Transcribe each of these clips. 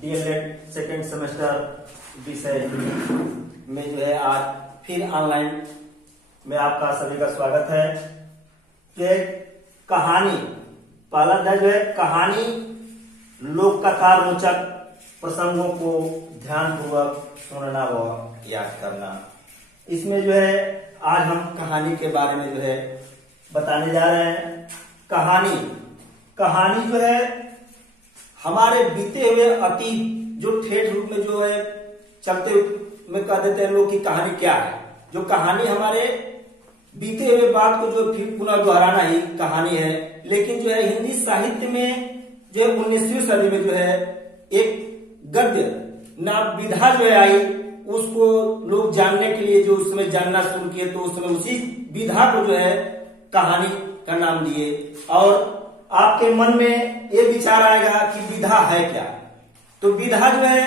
DElEd second semester विषय में जो है आज फिर ऑनलाइन में आपका सभी का स्वागत है। कि कहानी पहला अध्याय जो है कहानी लोक कथा रोचक प्रसंगों को ध्यानपूर्वक सुनना व याद करना। इसमें जो है आज हम कहानी के बारे में जो है बताने जा रहे हैं। कहानी जो है हमारे बीते हुए अतीत जो ठेठ रूप में जो है चलते में कह देते हैं लोग की कहानी क्या है। जो कहानी हमारे बीते हुए बात को जो फिर पुनः दोहराना ही कहानी है। लेकिन जो है हिंदी साहित्य में जो है 19वीं सदी में जो है एक गद्य नाम विधा जो है आई, उसको लोग जानने के लिए जो उस समय जानना शुरू किए तो उस समय उसी विधा को जो है कहानी का नाम दिए। और आपके मन में ये विचार आएगा कि विधा है क्या। तो विधा जो है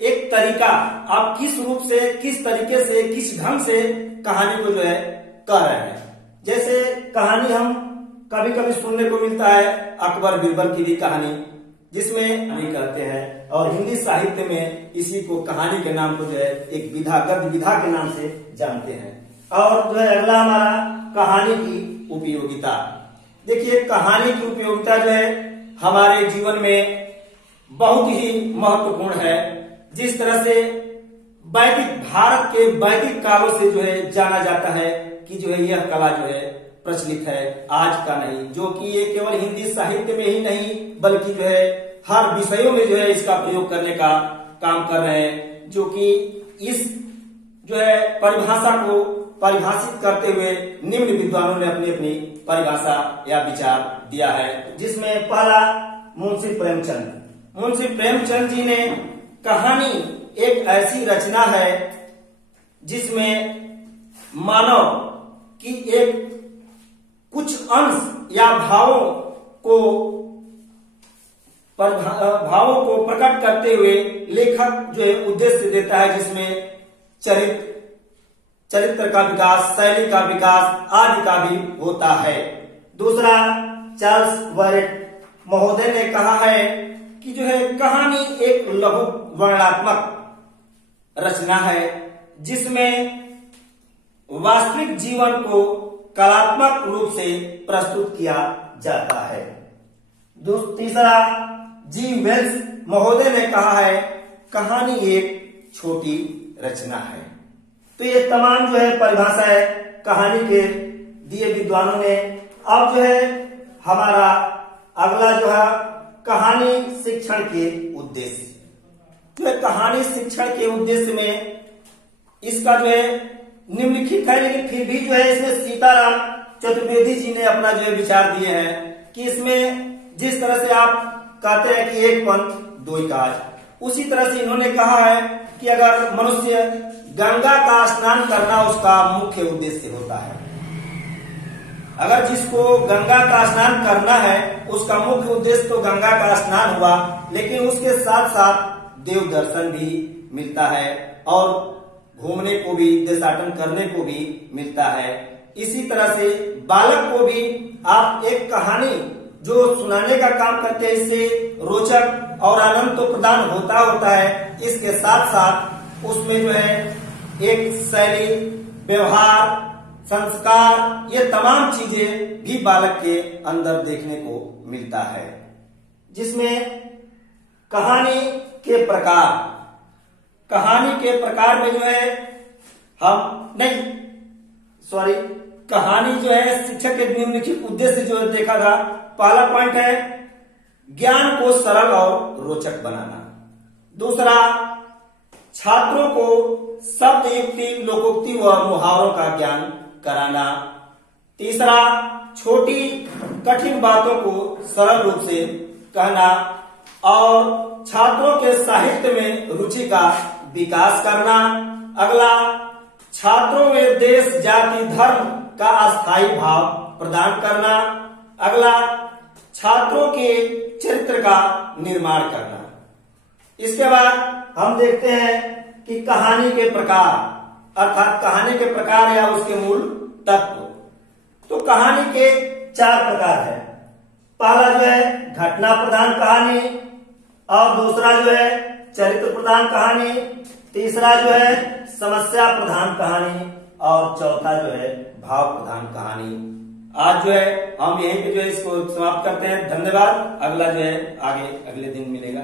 एक तरीका, आप किस रूप से किस तरीके से किस ढंग से कहानी को जो है कह रहे हैं। जैसे कहानी हम कभी कभी सुनने को मिलता है अकबर बीरबल की भी कहानी, जिसमें कहानी कहते हैं। और हिंदी साहित्य में इसी को कहानी के नाम को जो है एक विधा गद्य विधा के नाम से जानते हैं। और जो है अगला हमारा कहानी की उपयोगिता। देखिए कहानी की उपयोगिता जो है हमारे जीवन में बहुत ही महत्वपूर्ण है। जिस तरह से वैदिक भारत के वैदिक कालों से जो है जाना जाता है कि जो है यह कला जो है प्रचलित है, आज का नहीं। जो कि ये केवल हिंदी साहित्य में ही नहीं बल्कि जो है हर विषयों में जो है इसका प्रयोग करने का काम कर रहे हैं। जो कि इस जो है परिभाषा को परिभाषित करते हुए निम्न विद्वानों ने अपनी अपनी परिभाषा या विचार दिया है। जिसमें पहला मुंशी प्रेमचंद जी ने कहानी एक ऐसी रचना है जिसमें मानव की एक कुछ अंश या भावों को प्रकट करते हुए लेखक जो है उद्देश्य देता है, जिसमें चरित्र का विकास, शैली का विकास आदि का भी होता है। दूसरा चार्ल्स वॉरेट महोदय ने कहा है कि जो है कहानी एक लघु वर्णनात्मक रचना है जिसमें वास्तविक जीवन को कलात्मक रूप से प्रस्तुत किया जाता है। तीसरा जी वेल्स महोदय ने कहा है कहानी एक छोटी रचना है। तो ये तमाम जो है परिभाषा है कहानी के दिए विद्वानों ने। अब जो है हमारा अगला जो है कहानी शिक्षण के उद्देश्य। जो है कहानी शिक्षण के उद्देश्य में इसका जो है निम्नलिखित है, लेकिन फिर भी जो है इसमें सीताराम चतुर्वेदी जी ने अपना जो है विचार दिए हैं कि इसमें जिस तरह से आप कहते हैं कि एक पंथ दो काज, उसी तरह से इन्होंने कहा है कि अगर मनुष्य गंगा का स्नान करना उसका मुख्य उद्देश्य होता है, अगर जिसको गंगा का स्नान करना है उसका मुख्य उद्देश्य तो गंगा का स्नान हुआ, लेकिन उसके साथ साथ देव दर्शन भी मिलता है और घूमने को भी, देशाटन करने को भी मिलता है। इसी तरह से बालक को भी आप एक कहानी जो सुनाने का काम करते हैं, इससे रोचक और आनंद तो प्रदान होता है। इसके साथ साथ उसमें जो है एक शैली, व्यवहार, संस्कार, ये तमाम चीजें भी बालक के अंदर देखने को मिलता है। जिसमें कहानी के प्रकार में जो है कहानी जो है शिक्षक के निम्नलिखित उद्देश्य जो देखा था। पहला पॉइंट है ज्ञान को सरल और रोचक बनाना। दूसरा छात्रों को शब्द युक्ति, लोकोक्ति व मुहावरों का ज्ञान कराना। तीसरा छोटी कठिन बातों को सरल रूप से कहना और छात्रों के साहित्य में रुचि का विकास करना। अगला छात्रों में देश, जाति, धर्म का अस्थायी भाव प्रदान करना। अगला छात्रों के चरित्र का निर्माण करना। इसके बाद हम देखते हैं कि कहानी के प्रकार, अर्थात कहानी के प्रकार या उसके मूल तत्व। तो कहानी के 4 प्रकार है। पहला जो है घटना प्रधान कहानी, और दूसरा जो है चरित्र प्रधान कहानी, तीसरा जो है समस्या प्रधान कहानी और चौथा जो है भाव प्रधान कहानी। आज जो है हम यहीं पे जो है इसको समाप्त करते हैं। धन्यवाद। अगला जो है आगे अगले दिन मिलेगा।